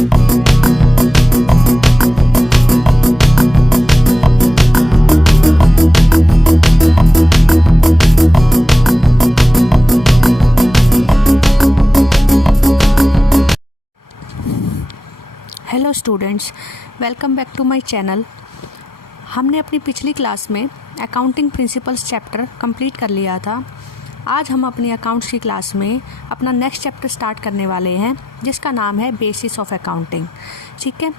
Hello students, welcome back to my channel. हमने अपनी पिछली क्लास में अकाउंटिंग प्रिंसिपल्स चैप्टर कंप्लीट कर लिया था। आज हम अपनी अकाउंट्स की क्लास में अपना नेक्स्ट चैप्टर स्टार्ट करने वाले हैं, जिसका नाम है बेसिस ऑफ अकाउंटिंग। ठीक है,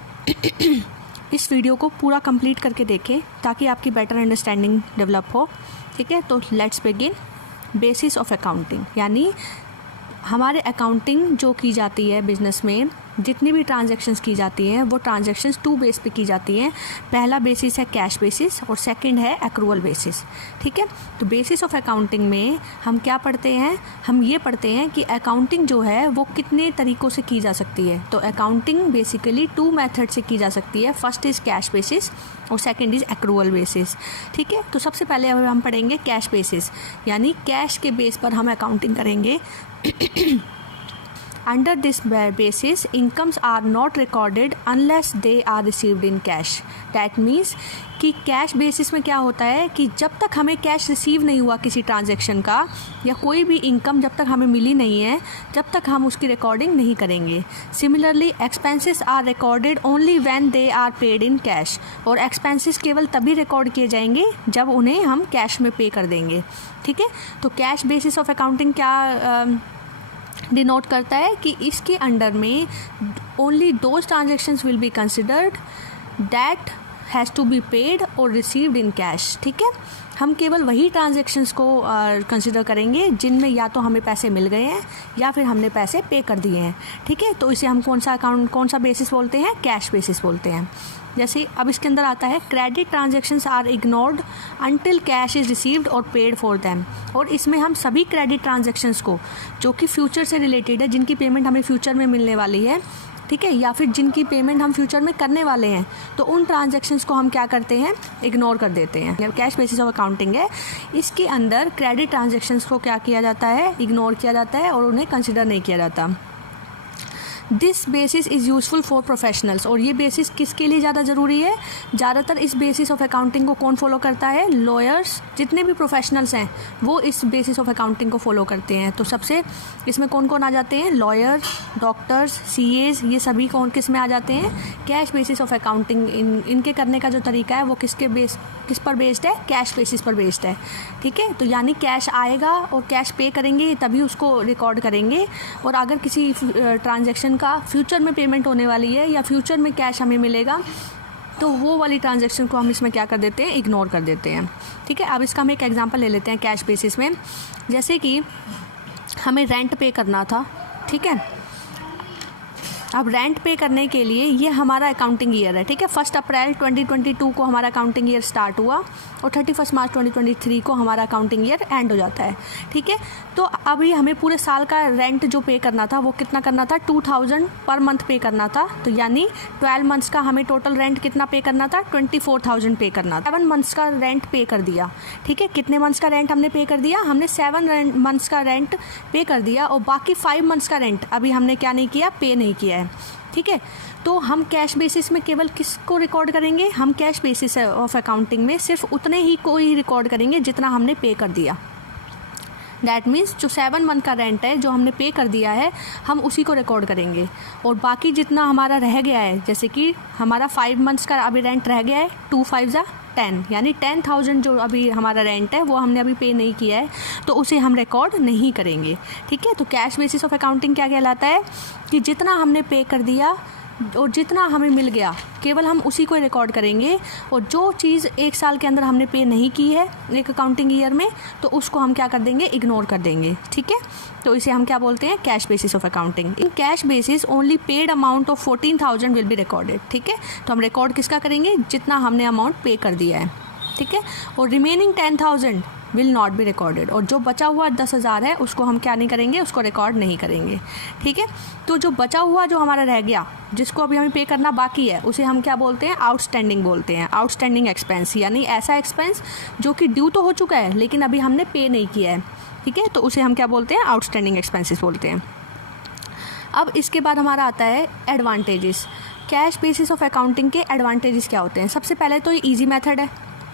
इस वीडियो को पूरा कंप्लीट करके देखें ताकि आपकी बेटर अंडरस्टैंडिंग डेवलप हो। ठीक है, तो let's begin. Basis of accounting यानी हमारे अकाउंटिंग जो की जाती है बिजनेस में, जितनी भी ट्रांजैक्शंस की जाती हैं वो ट्रांजैक्शंस टू बेस पे की जाती हैं। पहला बेसिस है कैश बेसिस और सेकंड है एक्रूअल बेसिस। ठीक है, तो बेसिस ऑफ अकाउंटिंग में हम क्या पढ़ते हैं? हम ये पढ़ते हैं कि अकाउंटिंग जो है वो कितने तरीक़ों से की जा सकती है। तो अकाउंटिंग बेसिकली टू मेथड से की जा सकती है। फर्स्ट इज़ कैश बेसिस और सेकंड इज़ एक्रूअल बेसिस। ठीक है, तो सबसे पहले अब हम पढ़ेंगे कैश बेसिस, यानी कैश के बेस पर हम अकाउंटिंग करेंगे। Under this basis, incomes are not recorded unless they are received in cash. That means कि कैश बेसिस में क्या होता है कि जब तक हमें कैश रिसीव नहीं हुआ किसी ट्रांजैक्शन का या कोई भी इनकम जब तक हमें मिली नहीं है, जब तक हम उसकी रिकॉर्डिंग नहीं करेंगे। Similarly expenses are recorded only when they are paid in cash, और एक्सपेंसेस केवल तभी रिकॉर्ड किए जाएंगे जब उन्हें हम कैश में पे कर देंगे। ठीक है, तो कैश बेसिस ऑफ अकाउंटिंग क्या डिनोट करता है कि इसके अंडर में only those transactions will be considered that has to be paid और रिसीव्ड इन कैश। ठीक है, हम केवल वही ट्रांजेक्शन्स को कंसिडर करेंगे जिनमें या तो हमें पैसे मिल गए हैं या फिर हमने पैसे पे कर दिए हैं। ठीक है, तो इसे हम कौन सा बेसिस बोलते हैं? कैश बेसिस बोलते हैं। जैसे अब इसके अंदर आता है credit transactions are ignored until cash is received और पेड फॉर देम। और इसमें हम सभी क्रेडिट ट्रांजैक्शंस को जो कि फ्यूचर से रिलेटेड है, जिनकी पेमेंट हमें फ्यूचर में मिलने वाली है, ठीक है, या फिर जिनकी पेमेंट हम फ्यूचर में करने वाले हैं, तो उन ट्रांजैक्शंस को हम क्या करते हैं? इग्नोर कर देते हैं। जब कैश बेसिस ऑफ अकाउंटिंग है, इसके अंदर क्रेडिट ट्रांजैक्शंस को क्या किया जाता है? इग्नोर किया जाता है और उन्हें कंसिडर नहीं किया जाता। This basis is useful for professionals. और ये बेसिस किसके लिए ज़्यादा ज़रूरी है? ज़्यादातर इस बेसिस ऑफ अकाउंटिंग को कौन फॉलो करता है? लॉयर्स, जितने भी प्रोफेशनल्स हैं वो इस बेसिस ऑफ अकाउंटिंग को फॉलो करते हैं। तो सबसे इसमें कौन कौन आ जाते हैं? लॉयर, डॉक्टर्स, सीएज, ये सभी कौन किस में आ जाते हैं? Cash basis of accounting. इनके करने का जो तरीका है वो किस पर बेस्ड है? कैश बेसिस पर बेस्ड है। ठीक है, तो यानी कैश आएगा और कैश पे करेंगे तभी उसको रिकॉर्ड करेंगे। और अगर किसी ट्रांजैक्शन का फ्यूचर में पेमेंट होने वाली है या फ्यूचर में कैश हमें मिलेगा, तो वो वाली ट्रांजैक्शन को हम इसमें क्या कर देते हैं? इग्नोर कर देते हैं। ठीक है, अब इसका हम एक एग्जांपल ले लेते हैं कैश बेसिस में। जैसे कि हमें रेंट पे करना था। ठीक है, अब रेंट पे करने के लिए ये हमारा अकाउंटिंग ईयर है। ठीक है, 1 अप्रैल 2022 को हमारा अकाउंटिंग ईयर स्टार्ट हुआ और 31 मार्च 2023 को हमारा अकाउंटिंग ईयर एंड हो जाता है। ठीक है, तो अभी हमें पूरे साल का रेंट जो पे करना था वो कितना करना था? 2000 पर मंथ पे करना था। तो यानी 12 मंथ्स का हमें टोटल रेंट कितना पे करना था? 24,000 पे करना था। 7 मंथ्स का रेंट पे कर दिया। ठीक है, कितने मंथ्स का रेंट हमने पे कर दिया? हमने 7 मंथ्स का रेंट पे कर दिया और बाकी 5 मंथ्स का रेंट अभी हमने क्या नहीं किया? पे नहीं किया है। ठीक है, तो हम कैश बेसिस में केवल किसको रिकॉर्ड करेंगे? हम कैश बेसिस ऑफ अकाउंटिंग में सिर्फ उतने ही को ही रिकॉर्ड करेंगे जितना हमने पे कर दिया। दैट मीन्स जो 7 मंथ का रेंट है जो हमने पे कर दिया है, हम उसी को रिकॉर्ड करेंगे। और बाकी जितना हमारा रह गया है, जैसे कि हमारा 5 मंथ्स का अभी रेंट रह गया है, 2 5 जा 10, यानी 10,000 जो अभी हमारा रेंट है वो हमने अभी पे नहीं किया है, तो उसे हम रिकॉर्ड नहीं करेंगे। ठीक है, तो कैश बेसिस ऑफ अकाउंटिंग क्या कहलाता है कि जितना हमने पे कर दिया और जितना हमें मिल गया केवल हम उसी को रिकॉर्ड करेंगे। और जो चीज़ 1 साल के अंदर हमने पे नहीं की है एक अकाउंटिंग ईयर में, तो उसको हम क्या कर देंगे? इग्नोर कर देंगे। ठीक है, तो इसे हम क्या बोलते हैं? Cash basis of accounting. In cash basis only paid amount of 14,000 will be recorded. ठीक है, तो हम रिकॉर्ड किसका करेंगे? जितना हमने अमाउंट पे कर दिया है। ठीक है, और remaining 10,000 will not be recorded. और जो बचा हुआ 10,000 है उसको हम क्या नहीं करेंगे? उसको रिकॉर्ड नहीं करेंगे। ठीक है, तो जो बचा हुआ जो हमारा रह गया, जिसको अभी हमें पे करना बाकी है, उसे हम क्या बोलते हैं? आउटस्टैंडिंग बोलते हैं। आउटस्टैंडिंग एक्सपेंस, यानी ऐसा एक्सपेंस जो कि ड्यू तो हो चुका है लेकिन अभी हमने पे नहीं किया है। ठीक है, तो उसे हम क्या बोलते हैं? आउटस्टैंडिंग एक्सपेंसेस बोलते हैं। अब इसके बाद हमारा आता है advantages. Cash basis of accounting के एडवांटेजेस क्या होते हैं? सबसे पहले तो ये ईजी मेथड है,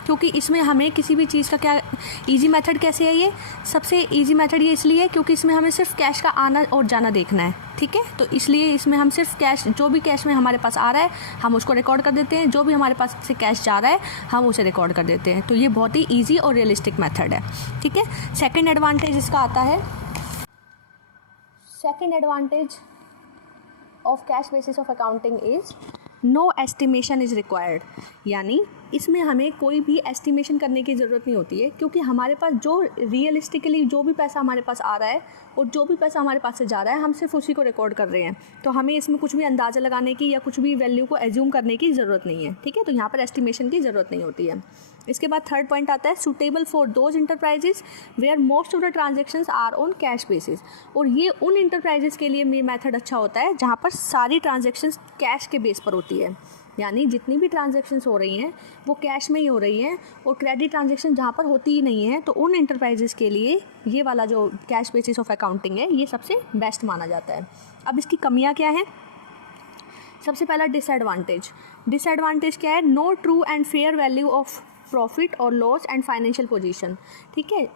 क्योंकि इसमें हमें किसी भी चीज़ का क्या इजी मेथड कैसे है? ये सबसे इजी मेथड ये इसलिए है क्योंकि इसमें हमें सिर्फ कैश का आना और जाना देखना है, ठीक है। तो इसलिए इसमें हम सिर्फ कैश, जो भी कैश में हमारे पास आ रहा है हम उसको रिकॉर्ड कर देते हैं, जो भी हमारे पास से कैश जा रहा है हम उसे रिकॉर्ड कर देते हैं। तो ये बहुत ही ईजी और रियलिस्टिक मेथड है, ठीक है। सेकेंड एडवांटेज इसका आता है, second advantage of cash basis of accounting is no estimation is required. यानी इसमें हमें कोई भी एस्टिमेशन करने की ज़रूरत नहीं होती है, क्योंकि हमारे पास जो रियलिस्टिकली जो भी पैसा हमारे पास आ रहा है और जो भी पैसा हमारे पास से जा रहा है हम सिर्फ उसी को रिकॉर्ड कर रहे हैं। तो हमें इसमें कुछ भी अंदाज़ा लगाने की या कुछ भी वैल्यू को एज्यूम करने की ज़रूरत नहीं है, ठीक है। तो यहाँ पर एस्टिमेशन की ज़रूरत नहीं होती है। इसके बाद थर्ड पॉइंट आता है suitable for those enterprises where most of the transactions are on cash basis. और ये उन इंटरप्राइजेज के लिए ये मेथड अच्छा होता है जहाँ पर सारी ट्रांजेक्शन्स कैश के बेस पर होती है। यानी जितनी भी ट्रांजेक्शन्स हो रही हैं वो कैश में ही हो रही हैं, और क्रेडिट ट्रांजेक्शन जहाँ पर होती ही नहीं है, तो उन इंटरप्राइजेज़ के लिए ये वाला जो कैश बेसिस ऑफ अकाउंटिंग है ये सबसे बेस्ट माना जाता है। अब इसकी कमियाँ क्या हैं? सबसे पहला डिसएडवांटेज क्या है? No true and fair value of profit और लॉस एंड फाइनेंशियल पोजीशन, ठीक है।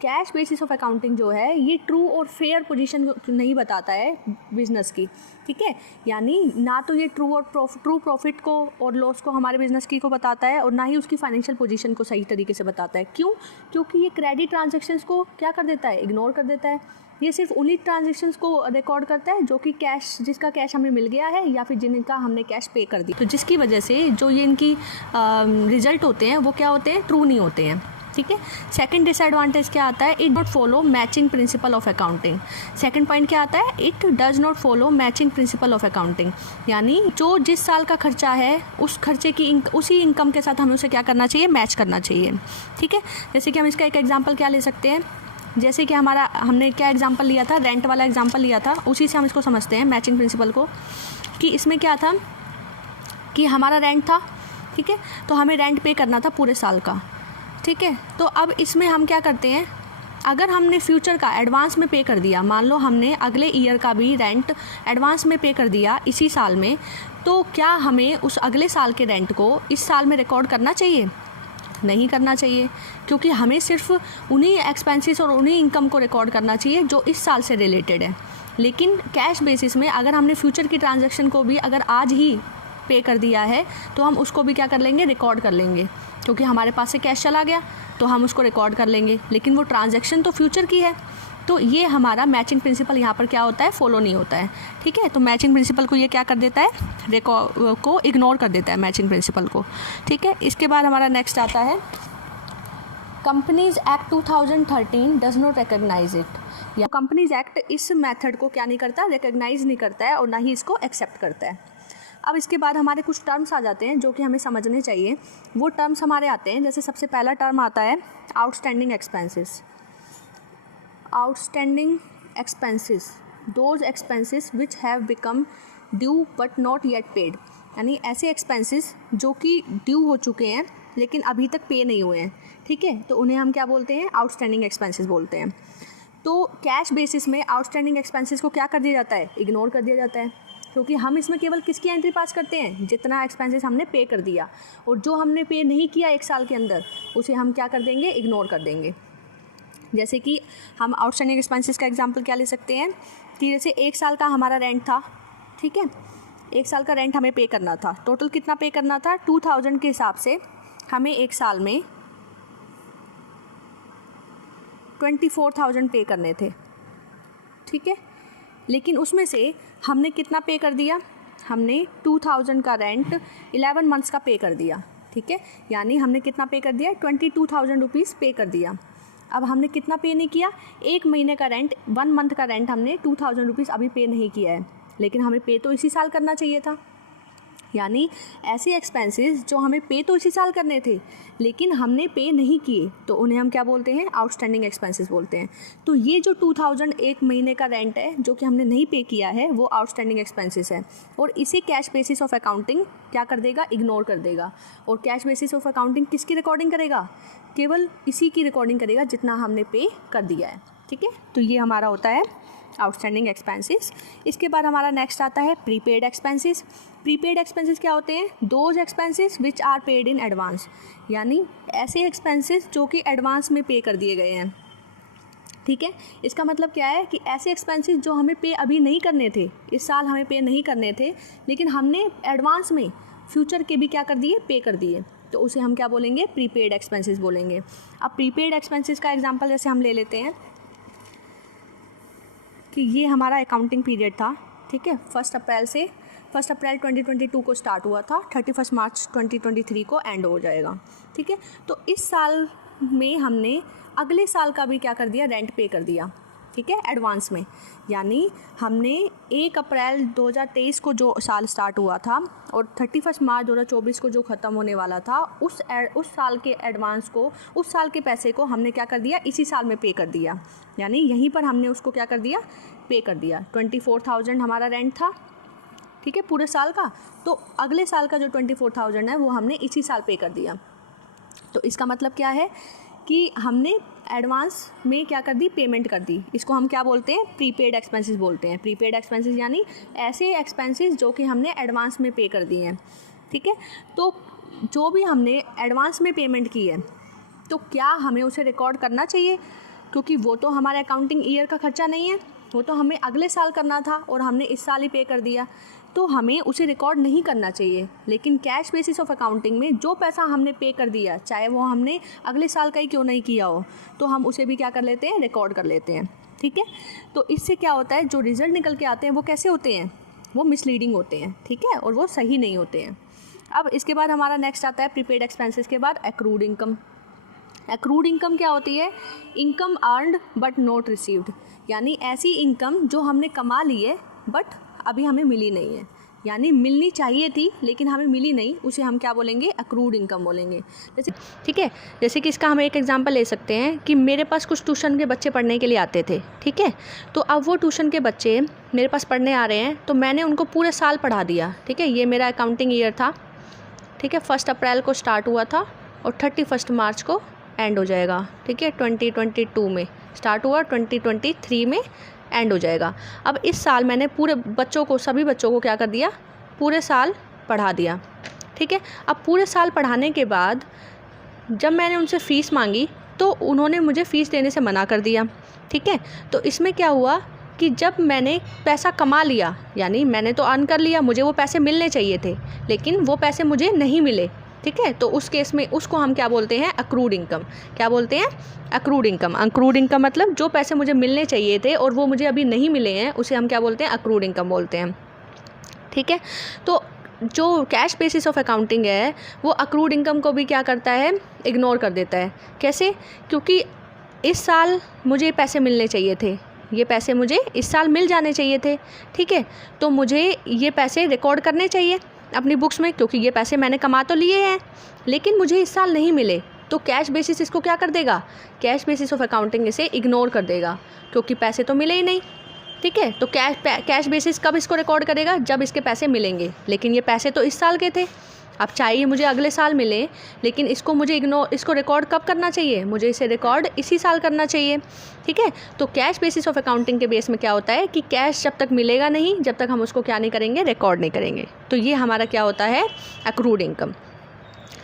कैश बेसिस ऑफ अकाउंटिंग जो है ये ट्रू और फेयर पोजीशन नहीं बताता है बिज़नेस की, ठीक है। यानी ना तो ये ट्रू प्रॉफिट को और लॉस को हमारे बिज़नेस की को बताता है, और ना ही उसकी फाइनेंशियल पोजीशन को सही तरीके से बताता है। क्यों? क्योंकि ये क्रेडिट ट्रांजेक्शन्स को क्या कर देता है? इग्नोर कर देता है। ये सिर्फ उन्हीं ट्रांजेक्शन्स को रिकॉर्ड करता है जो कि कैश, जिसका कैश हमें मिल गया है या फिर जिनका हमने कैश पे कर दी, तो जिसकी वजह से जो ये इनकी रिजल्ट होते हैं वो क्या होते हैं? ट्रू नहीं होते हैं, ठीक है। सेकंड डिसएडवांटेज क्या आता है? It don't follow matching principle of accounting. Second point क्या आता है? It does not follow matching principle of accounting. यानी जो जिस साल का खर्चा है उस खर्चे की उसी इनकम के साथ हमें उसे क्या करना चाहिए? मैच करना चाहिए, ठीक है। जैसे कि हम इसका एक एग्जाम्पल क्या ले सकते हैं? जैसे कि हमने क्या एग्जाम्पल लिया था? रेंट वाला एग्जाम्पल लिया था, उसी से हम इसको समझते हैं मैचिंग प्रिंसिपल को। कि इसमें क्या था कि हमारा रेंट था, ठीक है, तो हमें रेंट पे करना था पूरे साल का, ठीक है। तो अब इसमें हम क्या करते हैं? अगर हमने फ्यूचर का एडवांस में पे कर दिया, मान लो हमने अगले ईयर का भी रेंट एडवांस में पे कर दिया इसी साल में, तो क्या हमें उस अगले साल के रेंट को इस साल में रिकॉर्ड करना चाहिए? नहीं करना चाहिए, क्योंकि हमें सिर्फ उन्हीं एक्सपेंसेस और उन्हीं इनकम को रिकॉर्ड करना चाहिए जो इस साल से रिलेटेड है। लेकिन कैश बेसिस में अगर हमने फ्यूचर की ट्रांजैक्शन को भी अगर आज ही पे कर दिया है तो हम उसको भी क्या कर लेंगे? रिकॉर्ड कर लेंगे, क्योंकि हमारे पास से कैश चला गया तो हम उसको रिकॉर्ड कर लेंगे, लेकिन वो ट्रांजैक्शन तो फ्यूचर की है। तो ये हमारा मैचिंग प्रिंसिपल यहाँ पर क्या होता है? फॉलो नहीं होता है, ठीक है। तो मैचिंग प्रिंसिपल को ये क्या कर देता है? को इग्नोर कर देता है मैचिंग प्रिंसिपल को, ठीक है। इसके बाद हमारा नेक्स्ट आता है companies act 2013 does not recognise it. या कंपनीज एक्ट इस मेथड को क्या नहीं करता? रिकॉग्नाइज नहीं करता है और ना ही इसको एक्सेप्ट करता है। अब इसके बाद हमारे कुछ टर्म्स आ जाते हैं जो कि हमें समझने चाहिए। वो टर्म्स हमारे आते हैं, जैसे सबसे पहला टर्म आता है outstanding expenses. Outstanding expenses, those expenses which have become due but not yet paid. यानी ऐसे एक्सपेंसेस जो कि ड्यू हो चुके हैं लेकिन अभी तक पे नहीं हुए हैं, ठीक है, तो उन्हें हम क्या बोलते हैं? आउटस्टैंडिंग एक्सपेंसेस बोलते हैं। तो कैश बेसिस में आउटस्टैंडिंग एक्सपेंसेस को क्या कर दिया जाता है? इग्नोर कर दिया जाता है, क्योंकि हम इसमें केवल किसकी एंट्री पास करते हैं? जितना एक्सपेंसेस हमने पे कर दिया, और जो हमने पे नहीं किया एक साल के अंदर उसे हम क्या कर देंगे? इग्नोर कर देंगे। जैसे कि हम आउटस्टैंडिंग एक्सपेंसेस का एग्जांपल क्या ले सकते हैं कि जैसे एक साल का हमारा रेंट था, ठीक है, एक साल का रेंट हमें पे करना था। टोटल कितना पे करना था? 2000 के हिसाब से हमें एक साल में 24,000 पे करने थे, ठीक है। लेकिन उसमें से हमने कितना पे कर दिया? हमने 2000 का रेंट 11 मंथ्स का पे कर दिया, ठीक है। यानी हमने कितना पे कर दिया? 22,000 रुपीज़ पे कर दिया। अब हमने कितना पे नहीं किया? एक महीने का रेंट, 1 मंथ का रेंट हमने 2000 रुपीज़ अभी पे नहीं किया है, लेकिन हमें पे तो इसी साल करना चाहिए था। यानी ऐसे एक्सपेंसेस जो हमें पे तो इसी साल करने थे लेकिन हमने पे नहीं किए, तो उन्हें हम क्या बोलते हैं? आउटस्टैंडिंग एक्सपेंसेस बोलते हैं। तो ये जो 2000 एक महीने का रेंट है जो कि हमने नहीं पे किया है वो आउटस्टैंडिंग एक्सपेंसेस है, और इसे कैश बेसिस ऑफ अकाउंटिंग क्या कर देगा? इग्नोर कर देगा। और कैश बेसिस ऑफ अकाउंटिंग किसकी रिकॉर्डिंग करेगा? केवल इसी की रिकॉर्डिंग करेगा जितना हमने पे कर दिया है, ठीक है। तो ये हमारा होता है आउटस्टैंडिंग एक्सपेंसेस। इसके बाद हमारा नेक्स्ट आता है प्रीपेड एक्सपेंसेस। प्रीपेड एक्सपेंसेस क्या होते हैं? Those expenses which are paid in advance, यानी ऐसे एक्सपेंसेस जो कि एडवांस में पे कर दिए गए हैं। ठीक है, इसका मतलब क्या है कि ऐसे एक्सपेंसेस जो हमें पे अभी नहीं करने थे, इस साल हमें पे नहीं करने थे, लेकिन हमने एडवांस में फ्यूचर के भी क्या कर दिए, पे कर दिए, तो उसे हम क्या बोलेंगे? प्रीपेड एक्सपेंसेस बोलेंगे। अब प्रीपेड एक्सपेंसेस का एग्जांपल जैसे हम ले लेते हैं कि ये हमारा अकाउंटिंग पीरियड था, ठीक है, 1 अप्रैल 2022 को स्टार्ट हुआ था, 31 मार्च 2023 को एंड हो जाएगा। ठीक है, तो इस साल में हमने अगले साल का भी क्या कर दिया? रेंट पे कर दिया। ठीक है, एडवांस में, यानी हमने 1 अप्रैल 2023 को जो साल स्टार्ट हुआ था और 31 मार्च 2024 को जो ख़त्म होने वाला था, उस साल के एडवांस को, उस साल के पैसे को हमने क्या कर दिया? इसी साल में पे कर दिया, यानी यहीं पर हमने उसको क्या कर दिया? पे कर दिया। 24,000 हमारा रेंट था, ठीक है, पूरे साल का, तो अगले साल का जो 24,000 है वो हमने इसी साल पे कर दिया। तो इसका मतलब क्या है कि हमने एडवांस में क्या कर दी? पेमेंट कर दी। इसको हम क्या बोलते हैं? प्रीपेड एक्सपेंसेस बोलते हैं। प्रीपेड एक्सपेंसेस यानी ऐसे एक्सपेंसेस जो कि हमने एडवांस में पे कर दिए हैं। ठीक है, तो जो भी हमने एडवांस में पेमेंट की है, तो क्या हमें उसे रिकॉर्ड करना चाहिए? क्योंकि वो तो हमारे अकाउंटिंग ईयर का खर्चा नहीं है, वो तो हमें अगले साल करना था और हमने इस साल ही पे कर दिया, तो हमें उसे रिकॉर्ड नहीं करना चाहिए। लेकिन कैश बेसिस ऑफ अकाउंटिंग में जो पैसा हमने पे कर दिया, चाहे वो हमने अगले साल का ही क्यों नहीं किया हो, तो हम उसे भी क्या कर लेते हैं? रिकॉर्ड कर लेते हैं। ठीक है, तो इससे क्या होता है? जो रिजल्ट निकल के आते हैं वो कैसे होते हैं? वो मिसलीडिंग होते हैं। ठीक है, और वो सही नहीं होते हैं। अब इसके बाद हमारा नेक्स्ट आता है प्रीपेड एक्सपेंसेस के बाद एक्रूड इनकम। एक्रूड इनकम क्या होती है? Income earned but not received, यानी ऐसी इनकम जो हमने कमा ली है बट अभी हमें मिली नहीं है, यानी मिलनी चाहिए थी लेकिन हमें मिली नहीं, उसे हम क्या बोलेंगे? एक्रूड इनकम बोलेंगे। जैसे, ठीक है, जैसे कि इसका हम एक एग्जांपल ले सकते हैं कि मेरे पास कुछ ट्यूशन के बच्चे पढ़ने के लिए आते थे। ठीक है, तो अब वो ट्यूशन के बच्चे मेरे पास पढ़ने आ रहे हैं, तो मैंने उनको पूरे साल पढ़ा दिया। ठीक है, ये मेरा अकाउंटिंग ईयर था। ठीक है, 1 अप्रैल को स्टार्ट हुआ था और 31 मार्च को एंड हो जाएगा। ठीक है, 2022 में स्टार्ट हुआ, 2023 में एंड हो जाएगा। अब इस साल मैंने पूरे बच्चों को, सभी बच्चों को क्या कर दिया? पूरे साल पढ़ा दिया। ठीक है, अब पूरे साल पढ़ाने के बाद जब मैंने उनसे फ़ीस मांगी तो उन्होंने मुझे फ़ीस देने से मना कर दिया। ठीक है, तो इसमें क्या हुआ कि जब मैंने पैसा कमा लिया, यानी मैंने तो अर्न कर लिया, मुझे वो पैसे मिलने चाहिए थे, लेकिन वो पैसे मुझे नहीं मिले। ठीक है, तो उस केस में उसको हम क्या बोलते हैं? Accrued income. क्या बोलते हैं? Accrued income. एक्रूड इनकम मतलब जो पैसे मुझे मिलने चाहिए थे और वो मुझे अभी नहीं मिले हैं, उसे हम क्या बोलते हैं? एक्रूड इनकम बोलते हैं। ठीक है, तो जो कैश बेसिस ऑफ अकाउंटिंग है वो एक्रूड इनकम को भी क्या करता है? इग्नोर कर देता है। कैसे? क्योंकि इस साल मुझे पैसे मिलने चाहिए थे, ये पैसे मुझे इस साल मिल जाने चाहिए थे। ठीक है, तो मुझे ये पैसे रिकॉर्ड करने चाहिए अपनी बुक्स में, क्योंकि ये पैसे मैंने कमा तो लिए हैं लेकिन मुझे इस साल नहीं मिले, तो कैश बेसिस इसको क्या कर देगा? कैश बेसिस ऑफ अकाउंटिंग इसे इग्नोर कर देगा, क्योंकि पैसे तो मिले ही नहीं। ठीक है, तो कैश बेसिस कब इसको रिकॉर्ड करेगा? जब इसके पैसे मिलेंगे, लेकिन ये पैसे तो इस साल के थे। अब चाहिए मुझे अगले साल मिले, लेकिन इसको रिकॉर्ड कब करना चाहिए? मुझे इसे रिकॉर्ड इसी साल करना चाहिए। ठीक है, तो कैश बेसिस ऑफ अकाउंटिंग के बेस में क्या होता है कि कैश जब तक मिलेगा नहीं, जब तक हम उसको क्या नहीं करेंगे? रिकॉर्ड नहीं करेंगे। तो ये हमारा क्या होता है? Accrued income.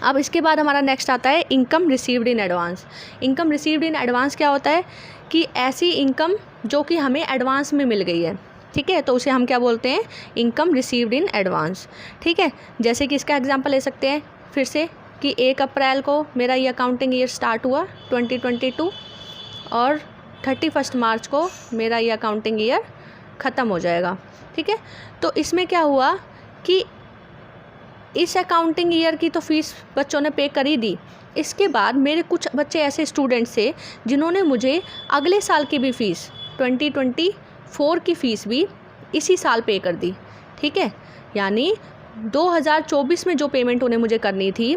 अब इसके बाद हमारा नेक्स्ट आता है income received in advance. Income received in advance क्या होता है कि ऐसी इनकम जो कि हमें एडवांस में मिल गई है। ठीक है, तो उसे हम क्या बोलते हैं? Income received in advance. ठीक है, जैसे कि इसका एग्जांपल ले सकते हैं फिर से कि 1 अप्रैल को मेरा ये अकाउंटिंग ईयर स्टार्ट हुआ 2022 और 31 मार्च को मेरा ये अकाउंटिंग ईयर ख़त्म हो जाएगा। ठीक है, तो इसमें क्या हुआ कि इस अकाउंटिंग ईयर की तो फ़ीस बच्चों ने पे कर ही दी। इसके बाद मेरे कुछ बच्चे ऐसे स्टूडेंट्स थे जिन्होंने मुझे अगले साल की भी फ़ीस 2024 की फ़ीस भी इसी साल पे कर दी। ठीक है, यानी 2024 में जो पेमेंट उन्हें मुझे करनी थी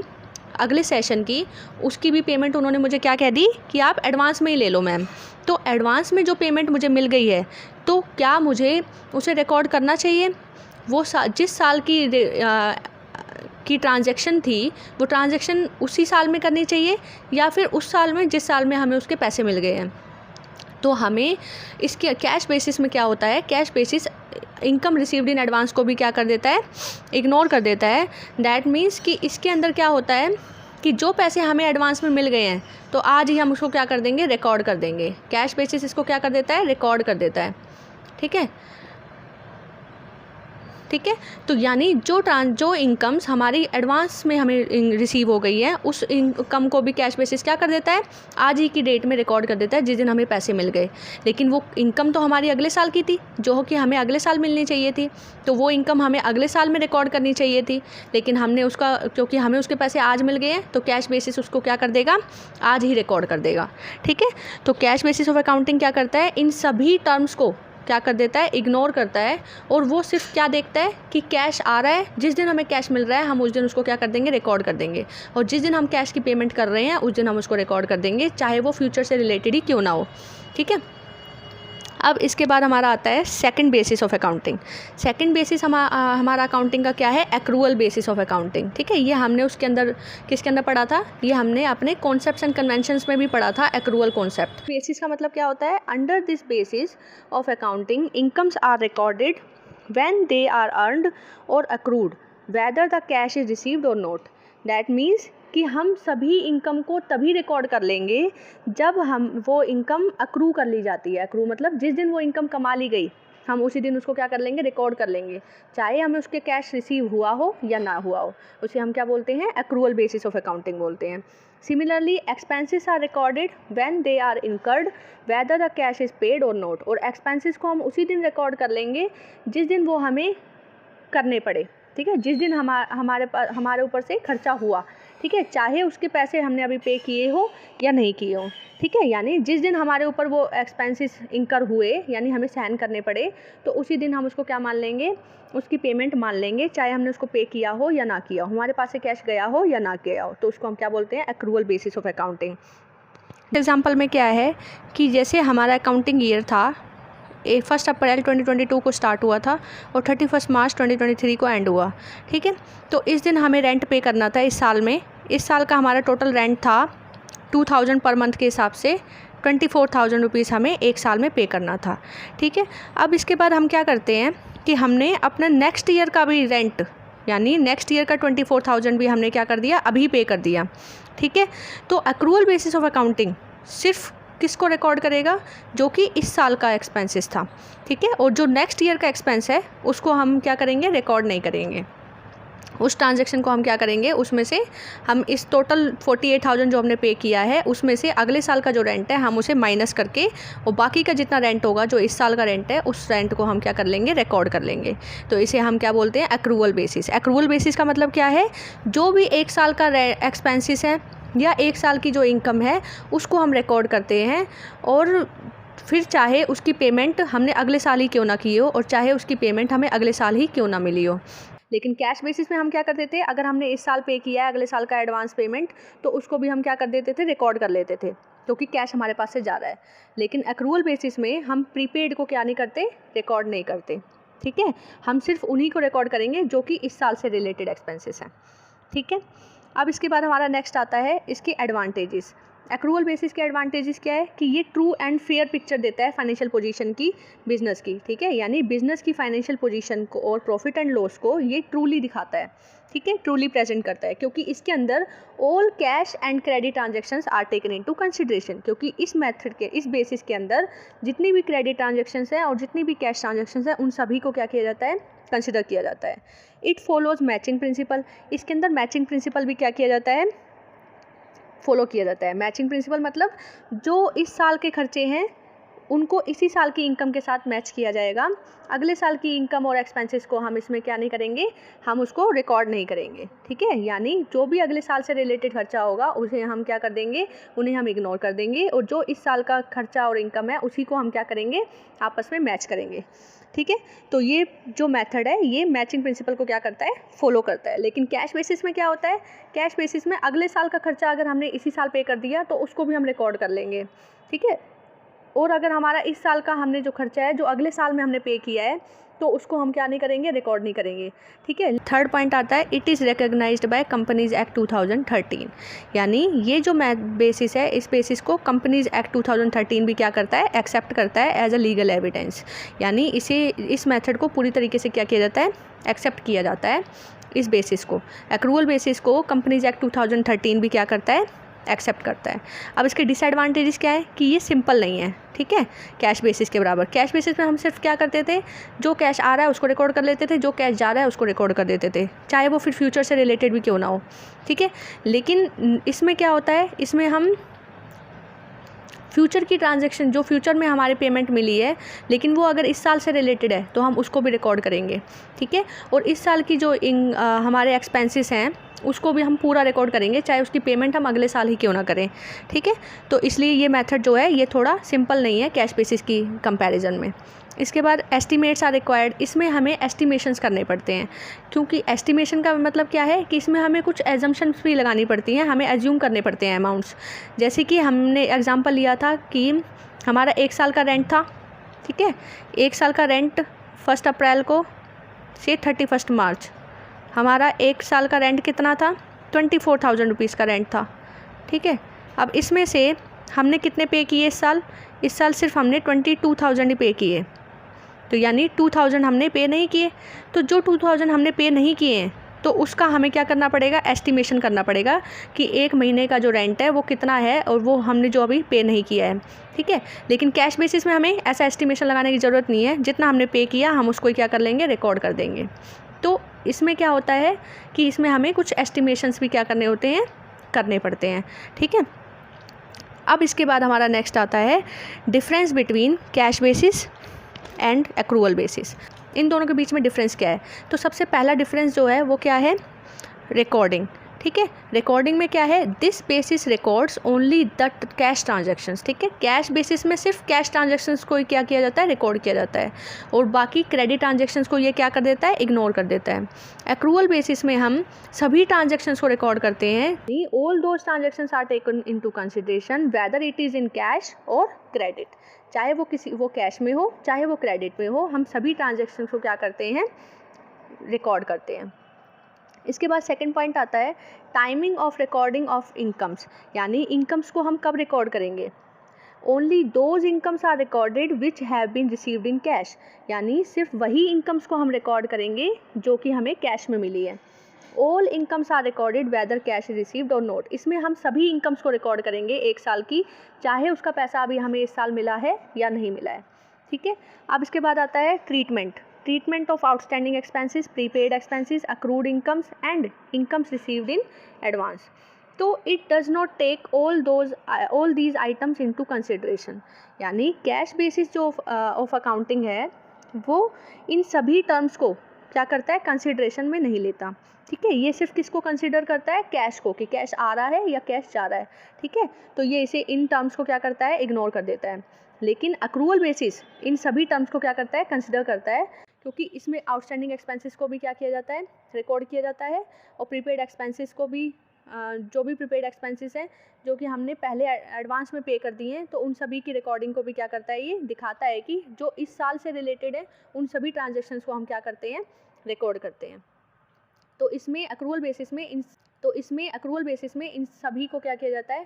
अगले सेशन की, उसकी भी पेमेंट उन्होंने मुझे क्या कह दी कि आप एडवांस में ही ले लो मैम। तो एडवांस में जो पेमेंट मुझे मिल गई है, तो क्या मुझे उसे रिकॉर्ड करना चाहिए? वो जिस साल की ट्रांजैक्शन थी, वो ट्रांजैक्शन उसी साल में करनी चाहिए या फिर उस साल में जिस साल में हमें उसके पैसे मिल गए हैं? तो हमें इसके कैश बेसिस में क्या होता है, cash basis income received in advance को भी क्या कर देता है, इग्नोर कर देता है। दैट मीन्स कि इसके अंदर क्या होता है कि जो पैसे हमें एडवांस में मिल गए हैं तो आज ही हम उसको क्या कर देंगे, रिकॉर्ड कर देंगे। कैश बेसिस इसको क्या कर देता है, रिकॉर्ड कर देता है। ठीक है, ठीक है। तो यानी जो इनकम्स हमारी एडवांस में हमें रिसीव हो गई है उस इनकम को भी कैश बेसिस क्या कर देता है, आज ही की डेट में रिकॉर्ड कर देता है जिस दिन हमें पैसे मिल गए। लेकिन वो इनकम तो हमारी अगले साल की थी जो कि हमें अगले साल मिलनी चाहिए थी, तो वो इनकम हमें अगले साल में रिकॉर्ड करनी चाहिए थी। लेकिन हमने उसका, क्योंकि हमें उसके पैसे आज मिल गए हैं तो कैश बेसिस उसको क्या कर देगा, आज ही रिकॉर्ड कर देगा। ठीक है, तो कैश बेसिस ऑफ अकाउंटिंग क्या करता है, इन सभी टर्म्स को क्या कर देता है, इग्नोर करता है। और वो सिर्फ क्या देखता है कि कैश आ रहा है, जिस दिन हमें कैश मिल रहा है हम उस दिन उसको क्या कर देंगे, रिकॉर्ड कर देंगे। और जिस दिन हम कैश की पेमेंट कर रहे हैं उस दिन हम उसको रिकॉर्ड कर देंगे, चाहे वो फ्यूचर से रिलेटेड ही क्यों ना हो। ठीक है, अब इसके बाद हमारा आता है second basis of accounting. Second basis हमारा अकाउंटिंग का क्या है, एक्रूअल बेसिस ऑफ अकाउंटिंग। ठीक है, ये हमने उसके अंदर किसके अंदर पढ़ा था, ये हमने अपने कॉन्सेप्ट्स एंड कन्वेंशंस में भी पढ़ा था, एक्रूअल कॉन्सेप्ट। बेसिस का मतलब क्या होता है, under this basis of accounting incomes are recorded when they are earned और accrued whether the cash is received और नॉट। दैट मीन्स कि हम सभी इनकम को तभी रिकॉर्ड कर लेंगे जब हम वो इनकम अक्रू कर ली जाती है। अक्रू मतलब जिस दिन वो इनकम कमा ली गई हम उसी दिन उसको क्या कर लेंगे, रिकॉर्ड कर लेंगे, चाहे हमें उसके कैश रिसीव हुआ हो या ना हुआ हो। उसे हम क्या बोलते हैं, एक्रूअल बेसिस ऑफ अकाउंटिंग बोलते हैं। Similarly expenses are recorded when they are incurred whether the cash is paid और नॉट। और एक्सपेंसेस को हम उसी दिन रिकॉर्ड कर लेंगे जिस दिन वो हमें करने पड़े। ठीक है, जिस दिन हमारे ऊपर से खर्चा हुआ। ठीक है, चाहे उसके पैसे हमने अभी पे किए हो या नहीं किए हो। ठीक है, यानी जिस दिन हमारे ऊपर वो एक्सपेंसेस इंकर हुए यानी हमें सहन करने पड़े तो उसी दिन हम उसको क्या मान लेंगे, उसकी पेमेंट मान लेंगे, चाहे हमने उसको पे किया हो या ना किया हो, हमारे पास से कैश गया हो या ना गया हो। तो उसको हम क्या बोलते हैं, accrual basis of accounting. Example में क्या है कि जैसे हमारा अकाउंटिंग ईयर था 1 अप्रैल 2022 को स्टार्ट हुआ था और 31 मार्च 2023 को एंड हुआ। ठीक है, तो इस दिन हमें रेंट पे करना था इस साल में। इस साल का हमारा टोटल रेंट था 2000 पर मंथ के हिसाब से 24,000 रुपीज़ हमें एक साल में पे करना था। ठीक है, अब इसके बाद हम क्या करते हैं कि हमने अपना नेक्स्ट ईयर का भी रेंट यानी नेक्स्ट ईयर का 24,000 भी हमने क्या कर दिया, अभी पे कर दिया। ठीक है, तो एक्रूअल बेसिस ऑफ अकाउंटिंग सिर्फ किसको रिकॉर्ड करेगा, जो कि इस साल का एक्सपेंसेस था। ठीक है, और जो नेक्स्ट ईयर का एक्सपेंस है उसको हम क्या करेंगे, रिकॉर्ड नहीं करेंगे। उस ट्रांजैक्शन को हम क्या करेंगे, उसमें से हम इस टोटल 48,000 जो हमने पे किया है उसमें से अगले साल का जो रेंट है हम उसे माइनस करके और बाकी का जितना रेंट होगा जो इस साल का रेंट है उस रेंट को हम क्या कर लेंगे, रिकॉर्ड कर लेंगे। तो इसे हम क्या बोलते हैं, एक्रूअल बेसिस। एक्रूअल बेसिस का मतलब क्या है, जो भी एक साल का एक्सपेंसेस है या एक साल की जो इनकम है उसको हम रिकॉर्ड करते हैं और फिर चाहे उसकी पेमेंट हमने अगले साल ही क्यों ना की हो और चाहे उसकी पेमेंट हमें अगले साल ही क्यों ना मिली हो। लेकिन कैश बेसिस में हम क्या कर देते थे, अगर हमने इस साल पे किया है अगले साल का एडवांस पेमेंट तो उसको भी हम क्या कर देते थे, रिकॉर्ड कर लेते थे क्योंकि कैश हमारे पास से जा रहा है। लेकिन एक्रूअल बेसिस में हम प्रीपेड को क्या नहीं करते, रिकॉर्ड नहीं करते। ठीक है, हम सिर्फ उन्हीं को रिकॉर्ड करेंगे जो कि इस साल से रिलेटेड एक्सपेंसेस हैं। ठीक है, अब इसके बाद हमारा नेक्स्ट आता है इसके एडवांटेजेस। एक्रूअल बेसिस के एडवांटेजेस क्या है कि ये ट्रू एंड फेयर पिक्चर देता है फाइनेंशियल पोजीशन की, बिजनेस की। ठीक है, यानी बिजनेस की फाइनेंशियल पोजीशन को और प्रॉफिट एंड लॉस को ये ट्रूली दिखाता है। ठीक है, ट्रूली प्रेजेंट करता है क्योंकि इसके अंदर all cash and credit transactions are taken into consideration. क्योंकि इस मेथड के, इस बेसिस के अंदर जितनी भी क्रेडिट ट्रांजेक्शन्स हैं और जितनी भी कैश ट्रांजेक्शन्स हैं उन सभी को क्या किया जाता है, कंसिडर किया जाता है। It follows matching principal. इसके अंदर मैचिंग प्रिंसिपल भी क्या किया जाता है, फॉलो किया जाता है। मैचिंग प्रिंसिपल मतलब जो इस साल के खर्चे हैं उनको इसी साल की इनकम के साथ मैच किया जाएगा। अगले साल की इनकम और एक्सपेंसेस को हम इसमें क्या नहीं करेंगे, हम उसको रिकॉर्ड नहीं करेंगे। ठीक है, यानी जो भी अगले साल से रिलेटेड खर्चा होगा उसे हम क्या कर देंगे, उन्हें हम इग्नोर कर देंगे और जो इस साल का खर्चा और इनकम है उसी को हम क्या करेंगे, आपस में मैच करेंगे। ठीक है, तो ये जो मेथड है ये मैचिंग प्रिंसिपल को क्या करता है, फॉलो करता है। लेकिन कैश बेसिस में क्या होता है, कैश बेसिस में अगले साल का खर्चा अगर हमने इसी साल पे कर दिया तो उसको भी हम रिकॉर्ड कर लेंगे। ठीक है, और अगर हमारा इस साल का हमने जो खर्चा है जो अगले साल में हमने पे किया है तो उसको हम क्या नहीं करेंगे, रिकॉर्ड नहीं करेंगे। ठीक है। थर्ड पॉइंट आता है it is recognised by companies act 2013, यानी ये जो बेसिस है, इस बेसिस को कंपनीज एक्ट 2013 भी क्या करता है, एक्सेप्ट करता है एज अ लीगल एविडेंस। यानी इस मेथड को पूरी तरीके से क्या किया जाता है, एक्सेप्ट किया जाता है। इस बेसिस को, एक्रूअल बेसिस को कंपनीज एक्ट 2013 भी क्या करता है, एक्सेप्ट करता है। अब इसके डिसएडवांटेजेस क्या है कि ये सिंपल नहीं है। ठीक है, कैश बेसिस के बराबर। कैश बेसिस में हम सिर्फ क्या करते थे, जो कैश आ रहा है उसको रिकॉर्ड कर लेते थे, जो कैश जा रहा है उसको रिकॉर्ड कर देते थे, चाहे वो फिर फ्यूचर से रिलेटेड भी क्यों ना हो। ठीक है, लेकिन इसमें क्या होता है, इसमें हम फ्यूचर की ट्रांजैक्शन, जो फ्यूचर में हमारे पेमेंट मिली है, लेकिन वो अगर इस साल से रिलेटेड है तो हम उसको भी रिकॉर्ड करेंगे। ठीक है, और इस साल की जो हमारे एक्सपेंसेस हैं उसको भी हम पूरा रिकॉर्ड करेंगे, चाहे उसकी पेमेंट हम अगले साल ही क्यों ना करें। ठीक है, तो इसलिए ये मेथड जो है ये थोड़ा सिंपल नहीं है कैश बेसिस की कंपैरिजन में। इसके बाद एस्टिमेट्स आर रिक्वायर्ड, इसमें हमें एस्टिमेशंस करने पड़ते हैं, क्योंकि एस्टिमेशन का मतलब क्या है कि इसमें हमें कुछ एजम्पशंस भी लगानी पड़ती हैं, हमें एज्यूम करने पड़ते हैं अमाउंट्स। जैसे कि हमने एग्जांपल लिया था कि हमारा 1 साल का रेंट था। ठीक है, 1 साल का रेंट 1 अप्रैल को से 31 मार्च, हमारा 1 साल का रेंट कितना था, 24,000 रुपीज़ का रेंट था। ठीक है, अब इसमें से हमने कितने पे किए इस साल सिर्फ हमने 22,000 ही पे किए, तो यानी 2,000 हमने पे नहीं किए। तो जो 2,000 हमने पे नहीं किए हैं तो उसका हमें क्या करना पड़ेगा, एस्टिमेशन करना पड़ेगा कि 1 महीने का जो रेंट है वो कितना है, और वो हमने जो अभी पे नहीं किया है। ठीक है, लेकिन कैश बेसिस में हमें ऐसा एस्टिमेशन लगाने की ज़रूरत नहीं है, जितना हमने पे किया हम उसको क्या कर लेंगे, रिकॉर्ड कर देंगे। तो इसमें क्या होता है कि इसमें हमें कुछ एस्टिमेशंस भी क्या करने होते हैं, करने पड़ते हैं। ठीक है, अब इसके बाद हमारा नेक्स्ट आता है difference between cash basis and accrual basis. इन दोनों के बीच में डिफरेंस क्या है, तो सबसे पहला डिफरेंस जो है वो क्या है, रिकॉर्डिंग। ठीक है, रिकॉर्डिंग में क्या है, this basis records only the cash transactions. ठीक है, कैश बेसिस में सिर्फ कैश ट्रांजैक्शंस को क्या किया जाता है, रिकॉर्ड किया जाता है, और बाकी क्रेडिट ट्रांजैक्शंस को ये क्या कर देता है, इग्नोर कर देता है। एक्रूअल बेसिस में हम सभी ट्रांजैक्शंस को रिकॉर्ड करते हैं, all those transactions are taken into consideration whether it is in cash और क्रेडिट, चाहे वो कैश में हो चाहे वो क्रेडिट में हो, हम सभी ट्रांजैक्शंस को क्या करते हैं, रिकॉर्ड करते हैं। इसके बाद सेकंड पॉइंट आता है timing of recording of incomes, यानी इनकम्स को हम कब रिकॉर्ड करेंगे, only those incomes are recorded which have been received in cash, यानी सिर्फ वही इनकम्स को हम रिकॉर्ड करेंगे जो कि हमें कैश में मिली है। All incomes are recorded whether cash received और नोट, इसमें हम सभी इनकम्स को रिकॉर्ड करेंगे 1 साल की, चाहे उसका पैसा अभी हमें इस साल मिला है या नहीं मिला है। ठीक है, अब इसके बाद आता है treatment of outstanding expenses, prepaid expenses, accrued incomes and incomes received in advance. तो it does not take all these items into consideration, यानी कैश बेसिस जो ऑफ अकाउंटिंग है वो इन सभी टर्म्स को क्या करता है, कंसिडरेशन में नहीं लेता। ठीक है, ये सिर्फ किसको कंसिडर करता है, कैश को, कि कैश आ रहा है या कैश जा रहा है। ठीक है, तो ये इसे इन टर्म्स को क्या करता है, इग्नोर कर देता है। लेकिन अक्रूअल बेसिस इन सभी टर्म्स को क्या करता है, कंसिडर करता है, क्योंकि इसमें आउटस्टैंडिंग एक्सपेंसेस को भी क्या किया जाता है, रिकॉर्ड किया जाता है, और प्रीपेड एक्सपेंसेस को भी, जो भी प्रीपेड एक्सपेंसेस हैं जो कि हमने पहले एडवांस में पे कर दिए हैं, तो उन सभी की रिकॉर्डिंग को भी क्या करता है, ये दिखाता है कि जो इस साल से रिलेटेड है उन सभी ट्रांजैक्शंस को हम क्या करते हैं, रिकॉर्ड करते हैं। तो इसमें अक्रूअल बेसिस में इन सभी को क्या किया जाता है,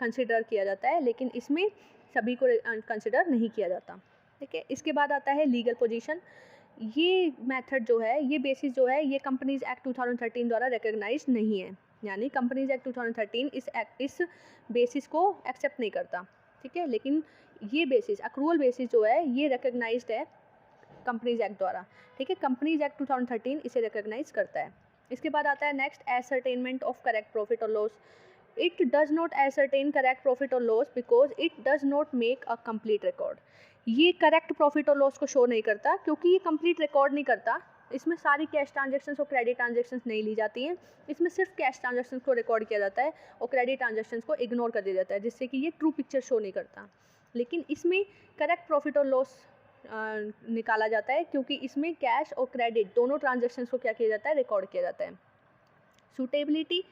कंसिडर किया जाता है, लेकिन इसमें सभी को कंसिडर नहीं किया जाता। ठीक है, इसके बाद आता है लीगल पोजीशन। ये मेथड जो है, ये बेसिस जो है, ये कंपनीज एक्ट 2013 द्वारा रिकॉग्नाइज नहीं है, यानी कंपनीज एक्ट 2013 इस बेसिस को एक्सेप्ट नहीं करता। ठीक है, लेकिन ये बेसिस, अक्रूअल बेसिस जो है, ये रिकॉग्नाइज्ड है कंपनीज एक्ट द्वारा। ठीक है, कंपनीज एक्ट 2013 इसे रिकॉग्नाइज करता है। इसके बाद आता है next, ascertainment of correct profit और loss. It does not ascertain correct profit और loss because it does not make a complete record. ये करेक्ट प्रॉफिट और लॉस को शो नहीं करता, क्योंकि ये कंप्लीट रिकॉर्ड नहीं करता। इसमें सारी कैश ट्रांजैक्शंस और क्रेडिट ट्रांजैक्शंस नहीं ली जाती हैं, इसमें सिर्फ कैश ट्रांजैक्शंस को रिकॉर्ड किया जाता है और क्रेडिट ट्रांजैक्शंस को इग्नोर कर दिया जाता है, जिससे कि ये ट्रू पिक्चर शो नहीं करता। लेकिन इसमें करेक्ट प्रॉफिट और लॉस निकाला जाता है, क्योंकि इसमें कैश और क्रेडिट दोनों ट्रांजैक्शंस को क्या किया जाता है, रिकॉर्ड किया जाता है। सूटेबिलिटी,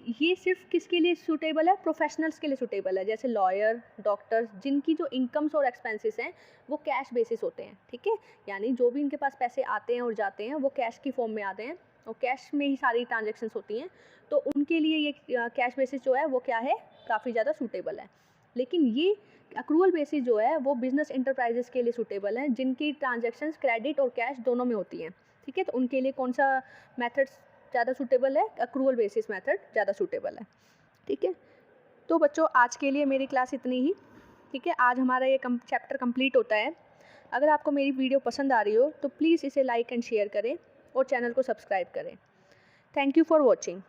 ये सिर्फ किसके लिए सूटेबल है? प्रोफेशनल्स के लिए सूटेबल है, जैसे लॉयर, डॉक्टर्स, जिनकी जो इनकम्स और एक्सपेंसेस हैं वो कैश बेसिस होते हैं, ठीक है। यानी जो भी इनके पास पैसे आते हैं और जाते हैं वो कैश की फॉर्म में आते हैं और कैश में ही सारी ट्रांजेक्शन्स होती हैं, तो उनके लिए ये कैश बेसिस जो है वो क्या है, काफ़ी ज़्यादा सूटेबल है। लेकिन ये अक्रूवल बेसिस जो है वो बिजनेस इंटरप्राइजेस के लिए सूटेबल है, जिनकी ट्रांजेक्शन्स क्रेडिट और कैश दोनों में होती हैं, ठीक है। तो उनके लिए कौन सा मेथड ज़्यादा सूटेबल है? अक्रूवल बेसिस मेथड ज़्यादा सूटेबल है, ठीक है। तो बच्चों आज के लिए मेरी क्लास इतनी ही, ठीक है। आज हमारा ये चैप्टर कंप्लीट होता है। अगर आपको मेरी वीडियो पसंद आ रही हो तो प्लीज़ इसे लाइक एंड शेयर करें और चैनल को सब्सक्राइब करें। Thank you for watching.